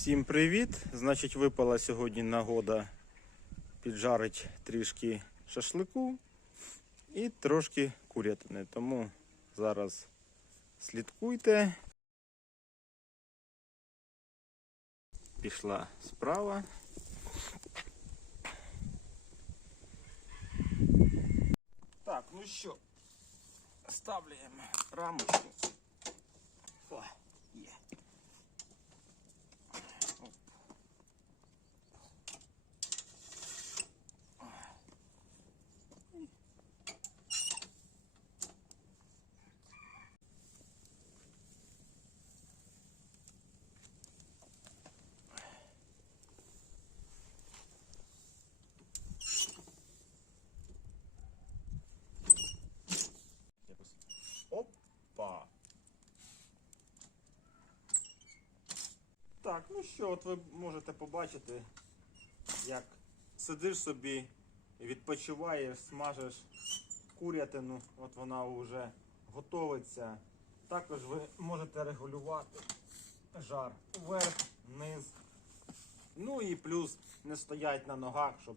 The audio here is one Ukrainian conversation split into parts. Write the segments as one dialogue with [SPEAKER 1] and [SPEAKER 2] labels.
[SPEAKER 1] Всім привіт! Значить, випала сьогодні нагода піджарить трішки шашлику і трошки курятини. Тому зараз слідкуйте. Пішла справа. Так, ну що, ставляємо рамочку. Так, ну що, от ви можете побачити, як сидиш собі, відпочиваєш, смажеш курятину, от вона вже готовиться. Також ви можете регулювати жар вверх, вниз. Ну і плюс не стоять на ногах, щоб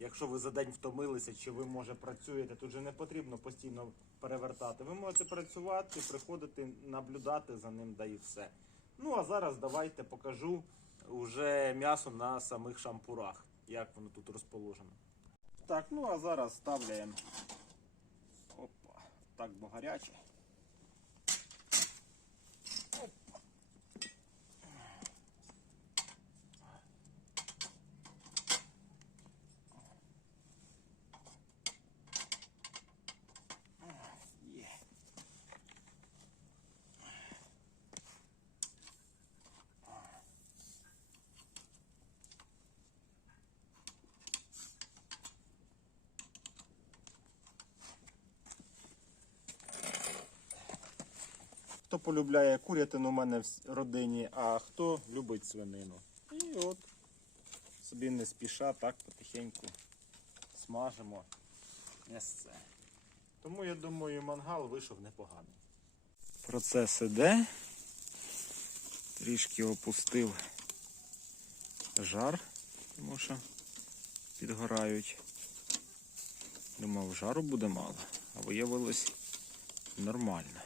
[SPEAKER 1] якщо ви за день втомилися, чи ви може працюєте, тут же не потрібно постійно перевертати. Ви можете працювати, приходити, наблюдати за ним, да і все. Ну а зараз давайте покажу уже м'ясо на самих шампурах, як воно тут розположено. Так, ну а зараз ставляємо. Опа, так бо гаряче. Хто полюбляє курятину у мене в родині, а хто любить свинину. І от собі не спіша, так потихеньку смажимо м'ясце. Тому я думаю, мангал вийшов непоганий. Процес іде. Трішки опустив жар, тому що підгорають. Думав, жару буде мало, а виявилось нормально.